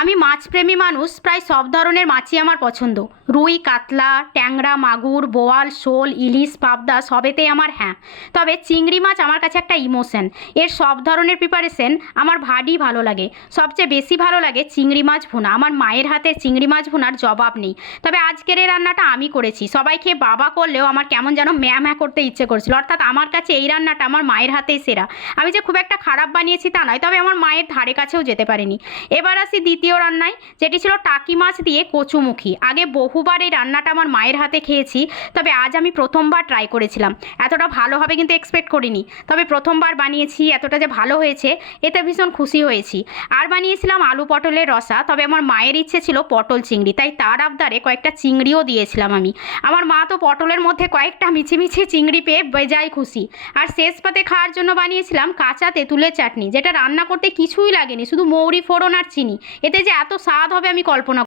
আমি মাছপ্রেমী মানুষ, প্রায় সব ধরনের মাছই আমার পছন্দ। রুই, কাতলা, ট্যাংরা, মাগুর, বোয়াল, শোল, ইলিশ, পাবদা সবেতেই আমার হ্যাঁ। তবে চিংড়ি মাছ আমার কাছে একটা ইমোশন। এর সব ধরনের প্রিপারেশন আমার ভারী ভালো লাগে। সবচেয়ে বেশি ভালো লাগে চিংড়ি মাছ ভুনা। আমার মায়ের হাতে চিংড়ি মাছ ভুনার জবাব নেই। তবে আজকের এই রান্নাটা আমি করেছি। সবাই খেয়ে বাবা করলেও আমার কেমন যেন ম্যা ম্যা করতে ইচ্ছে করছিল। অর্থাৎ আমার কাছে এই রান্নাটা আমার মায়ের হাতেই সেরা। আমি যে খুব একটা খারাপ বানিয়েছি তা নয়, তবে আমার মায়ের ধারে কাছেও যেতে পারিনি। এবার আসি দ্বিতীয় রান্নায়, যেটি ছিল টাকি মাছ দিয়ে কচুমুখী। আগে বহুবার এই রান্নাটা আমার মায়ের হাতে খেয়েছি, তবে আজ আমি প্রথমবার ট্রাই করেছিলাম। এতটা ভালো হবে কিন্তু এক্সপেক্ট করিনি, তবে প্রথমবার বানিয়েছি, এতটা যে ভালো হয়েছে এতে ভীষণ খুশি হয়েছি। আর বানিয়েছিলাম আলু পটলের রসা, তবে আমার মায়ের ইচ্ছে ছিল পটল চিংড়ি, তাই তার আবদারে কয়েকটা চিংড়িও দিয়েছিলাম আমি। আমার মা তো পটলের মধ্যে কয়েকটা মিছিমিছি চিংড়ি পেয়ে বেজায় খুশি। আর শেষ পাতে খাওয়ার জন্য বানিয়েছিলাম কাঁচা তেঁতুলের চাটনি, যেটা রান্না করতে কিছুই লাগেনি, শুধু মৌরি ফোড়ন আর চিনি। এতে যে এত স্বাদ হবে আমি কল্পনা